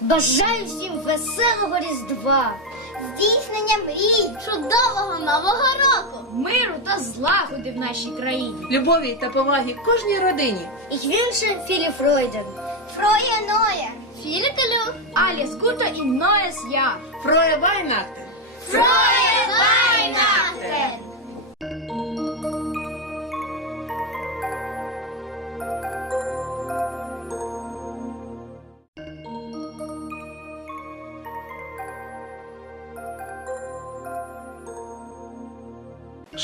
Бажаю всім веселого Різдва, здійснення мрій, чудового Нового року, миру та злагоди в нашій країні. любові та поваги кожній родині. Ich wünsche viele Freuden. Frohe Neue. Viele Glück. Alles Gute im neues Jahr. Фроє Вайнахтен! Frohe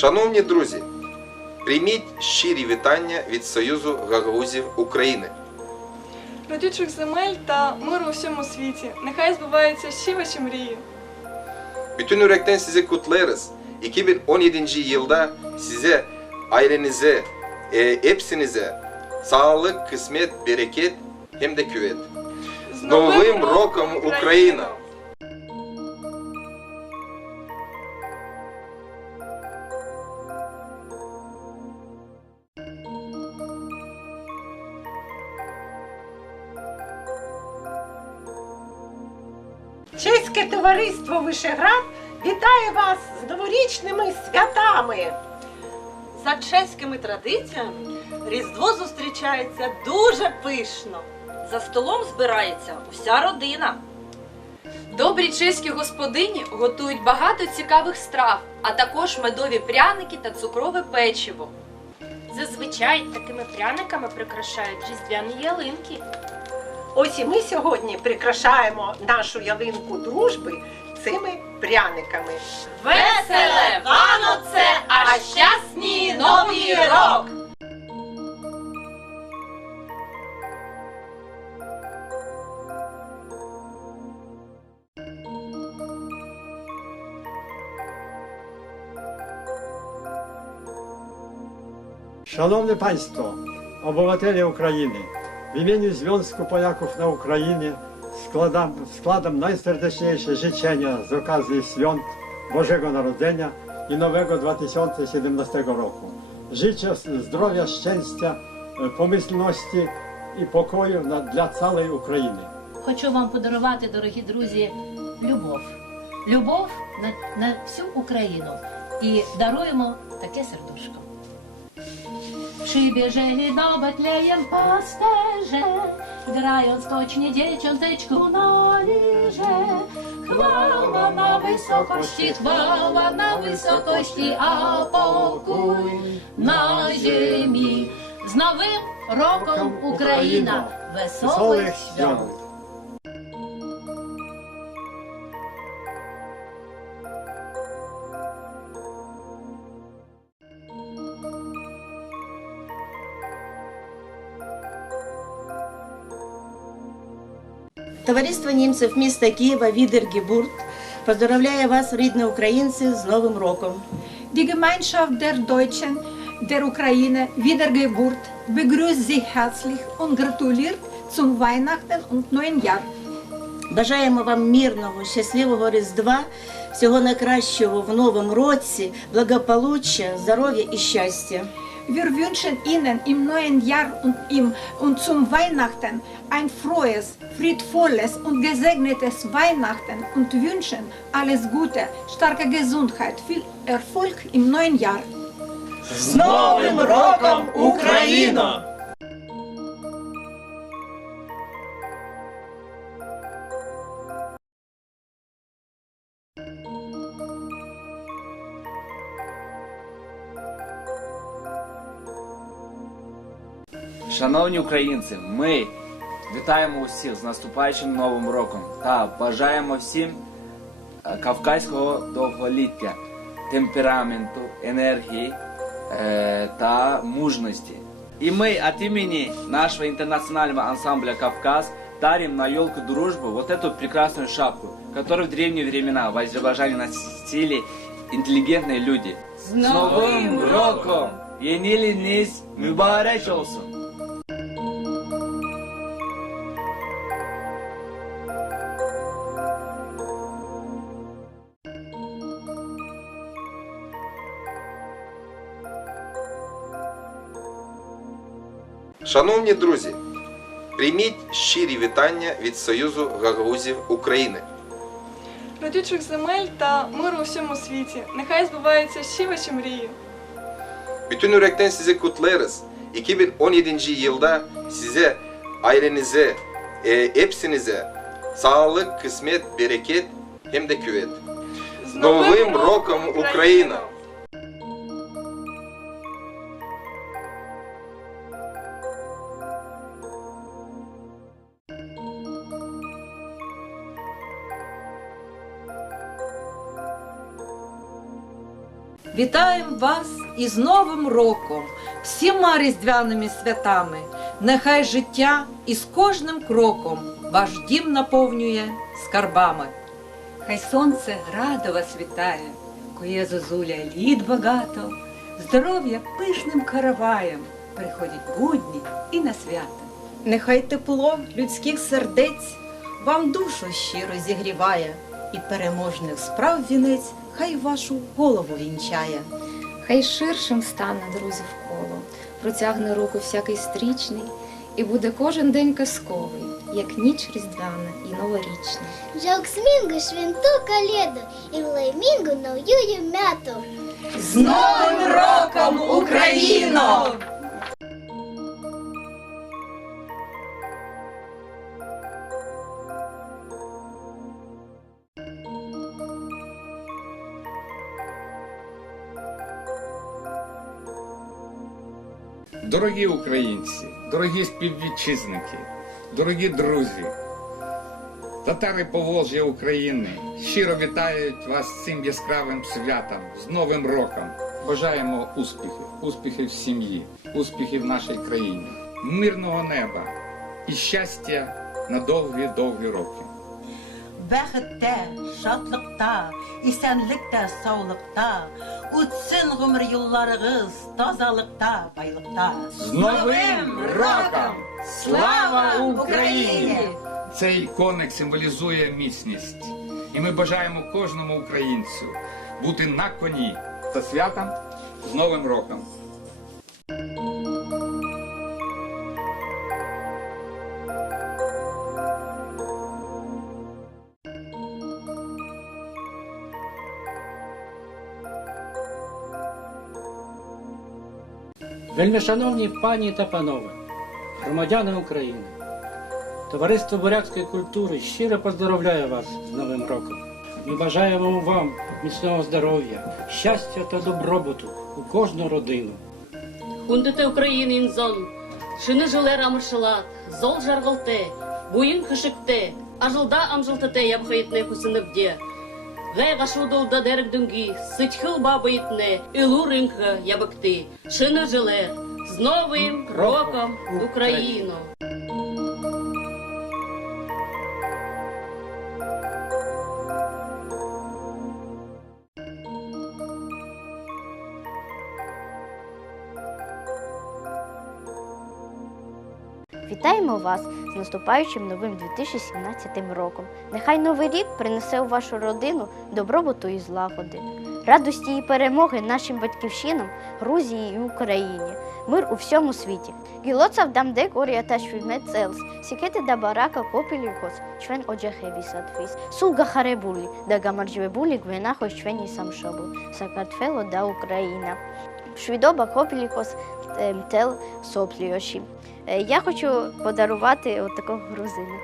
Шановні друзі, прийміть щирі вітання від Союзу гагаузів України. родючих земель та миру у всьому світі. Нехай збуваються всі ваші mriyi. Bütün yürekten sizi kutlarız. 2017 yılda size, ailenize, e, hepsinize sağlık, kısmet, bereket hem de küvet. З Новим роком, Україна! Чеське товариство Вишеград вітає вас з новорічними святами. За чеськими традиціями Різдво зустрічається дуже пишно. За столом збирається уся родина. Добрі чеські господині готують багато цікавих страв, а також медові пряники та цукрове печиво. Зазвичай такими пряниками прикрашають різдвяні ялинки. Ось і ми сьогодні прикрашаємо нашу ялинку дружби цими пряниками. Веселе вано це, а щасні новий рок! Szanowni Państwo, obywatele Ukrainy, imieniu Związku Polaków na Ukrainie składam, składam najserdeczniejsze życzenia z okazji świąt Bożego Narodzenia i nowego 2017 roku. Życzę zdrowia, szczęścia, e, pomyślności i pokoju na, dla całej Ukrainy. Хочу вам подарувати, дорогі друзі, любов. Любов на, на всю Україну. І даруємо таке сердушко. Przybierzeli do Betlejem pasterze, grając kocznie dzieciąteczku na lirze. Chwała na wysokości, chwała na wysokości, a pokój na ziemi. Z Nowym Rokiem Ukraina! Wesołych świąt! Товариство німців міста Києва Відергебурт поздравляє вас, рідні українці, з Новим роком. Die Gemeinschaft der Deutschen der Ukraine Wiedergeburt begrüßt Sie herzlich und gratuliert zum Weihnachten und neuen Jahr. Бажаємо вам мирного, щасливого Різдва, всього найкращого в новому році, благополуччя, здоров'я і щастя. Wir wünschen Ihnen im neuen Jahr und, im, und zum Weihnachten ein frohes, friedvolles und gesegnetes Weihnachten und wünschen alles Gute, starke Gesundheit, viel Erfolg im neuen Jahr. З Новим роком Україна! Шановні українці, ми вітаємо усіх з наступаючим новим роком та бажаємо всім е, кавказького довголіття, темпераменту, енергії е, та мужності. І ми от имени нашего интернационального ансамбля «Кавказ» дарим на елку дружбы вот эту прекрасную шапку, которую в древние времена в Азербайджане носили интеллигентные люди. С Новым роком! Yeniliniz mübarek olsun. Шановні друзі, прийміть щирі вітання від Союзу гагаузів України. Родючих земель та миру у всьому світі. Нехай збуваються всі ваші mriyi. Bütün yürekten sizi kutlarız. 2017 yılda size, ailenize, e, hepsinize sağlık, kısmet, bereket hem de küvet. З Новим роком, Україна! Вітаємо вас із Новим роком, всіма різдвяними святами. Нехай життя із кожним кроком ваш дім наповнює скарбами. Хай сонце радо вас вітає, коє зозуля літ багато, здоров'я пишним караваєм приходять будні і на свято. Нехай тепло людських сердець вам душу щиро зігріває, і переможних справ вінець хай вашу голову вінчає. Хай ширшим стане друзів коло, протягне руку всякий стрічний, і буде кожен день казковий, як ніч різдвяна і новорічна. Жауксмінгу швінту каледу і влеймінгу нов'юю м'яту. З Новим роком, Україно! Дорогі українці, дорогі співвітчизники, дорогі друзі, татари Поволжя України щиро вітають вас цим яскравим святом, з Новим роком. Бажаємо успіхів, успіхів в сім'ї, успіхів в нашій країні, мирного неба і щастя на довгі-довгі роки Бәхеттә, шатлыкта, исәнлектә, саулыкта, үтсен гомер юлларыгыз тазалыкта, байлыкта. З Новим роком! Слава Україні! Цей коник символізує міцність, і ми бажаємо кожному українцю бути на коні та святом з Новим роком. Вельмишановні пані та панове, громадяни України, товариство бурятської культури щиро поздоровляє вас з Новим роком. Ми бажаємо вам міцного здоров'я, щастя та добробуту у кожну родину. Хүндіте Українин зон, шыны жылер амыршылат, зол жарғылте, буйын хышыкте, ажылда амжылтыте ябхайтне кусыныбде. Гай гашудылда дергдүнги, сытьхыл бабыйтне, илу рынка ябыкты, шыны жылер. З Новим роком Україну! Вітаємо вас з наступаючим новим 2017 роком. Нехай новий рік принесе у вашу родину добробуту і злагоди, радості і перемоги нашим батьківщинам, Грузії і Україні, мир у всьому світі. Гілоцав дамде горія та швімет целс, сікети да барака копілікос, ჩვენ ოჯახებისათვის. სულ გახარებული და გამარჯვებული გვენახოს ჩვენი სამშობლო, საქართველო და უკრაინა. მშვიდობა ყოფილიყოს е, მთელ სოფლიოში. Е, Я хочу подарувати от такого грузина.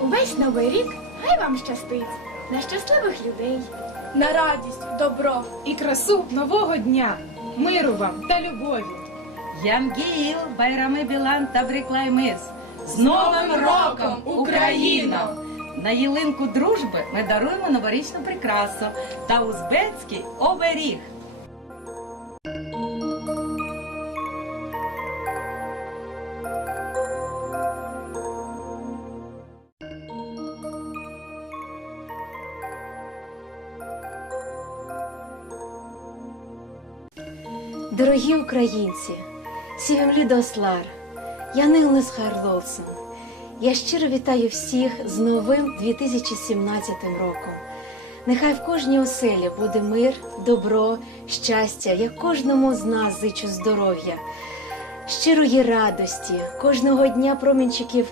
Увесь новий рік хай вам щастить на щасливих людей, на радість, добро і красу нового дня, миру вам та любові. Ямгіл, Байрами Білан та Бриклаймис. З Новим роком, Україно! На ялинку дружби ми даруємо новорічну прикрасу та узбецький оберіг. Дорогі українці, Сівемлі Дослар, я Нилнес Харлолсон. Я щиро вітаю всіх з новим 2017 роком. Нехай в кожній оселі буде мир, добро, щастя. Я кожному з нас зичу здоров'я, щирої радості, кожного дня промінчиків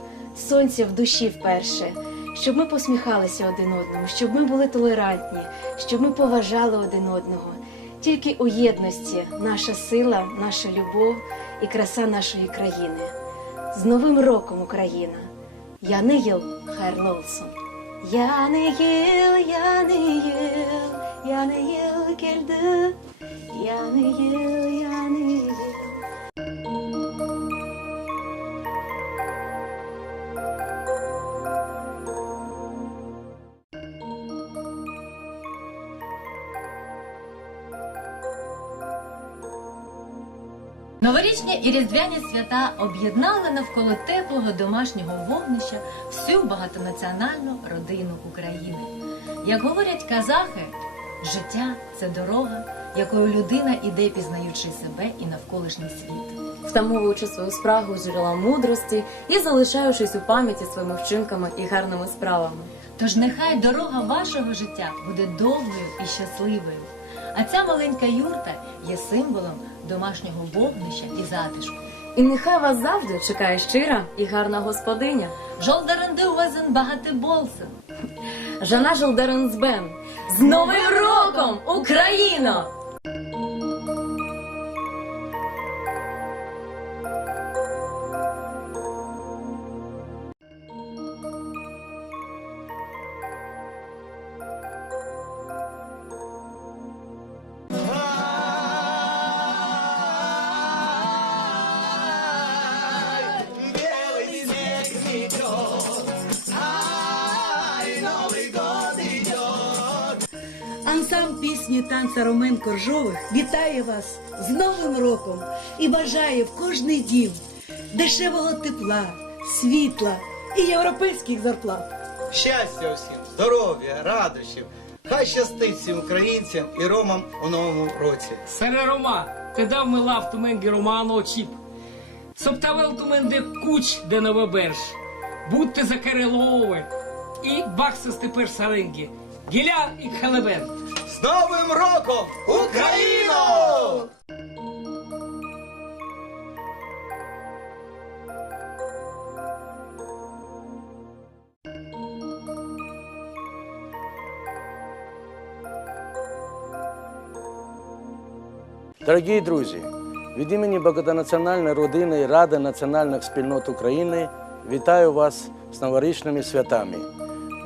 сонця в душі вперше, щоб ми посміхалися один одному, щоб ми були толерантні, щоб ми поважали один одного. Тільки у єдності наша сила, наша любов і краса нашої країни. З Новим роком, Україна! Я не їл Харлолсон. Я не їл, я не їл, я не їл кельди, я не їл, Новорічні і різдвяні свята об'єднали навколо теплого домашнього вогнища всю багатонаціональну родину України. Як говорять казахи, життя це дорога, якою людина іде, пізнаючи себе і навколишній світ. втамовуючи свою спрагу джерела мудрості і залишаючись у пам'яті своїми вчинками і гарними справами. Тож нехай дорога вашого життя буде довгою і щасливою. А ця маленька юрта є символом домашнього вогнища і затишку. І нехай вас завжди чекає щира і гарна господиня. Жолдаренди увазен багати болсен. Жана Жолдеренсбен. З Новим роком, Україно! Пісні танця Ромен Коржових вітає вас з Новим роком і бажає в кожний дім дешевого тепла, світла і європейських зарплат. Щастя усім, здоров'я, радощів. Хай щастить всім українцям і ромам у новому році. Сере Рома, ти дав ми лав туменги Романо чіп. Соптавел тумен де куч, де нове берж. Будьте за Кирилове. І баксис тепер саренги. Гіля і халебен. З Новим роком, Україно! Дорогі друзі, від імені багатонаціональної родини і Ради національних спільнот України вітаю вас з новорічними святами.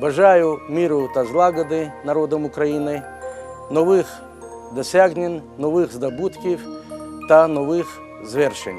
Бажаю міру та злагоди народам України, нових досягнень, нових здобутків та нових звершень.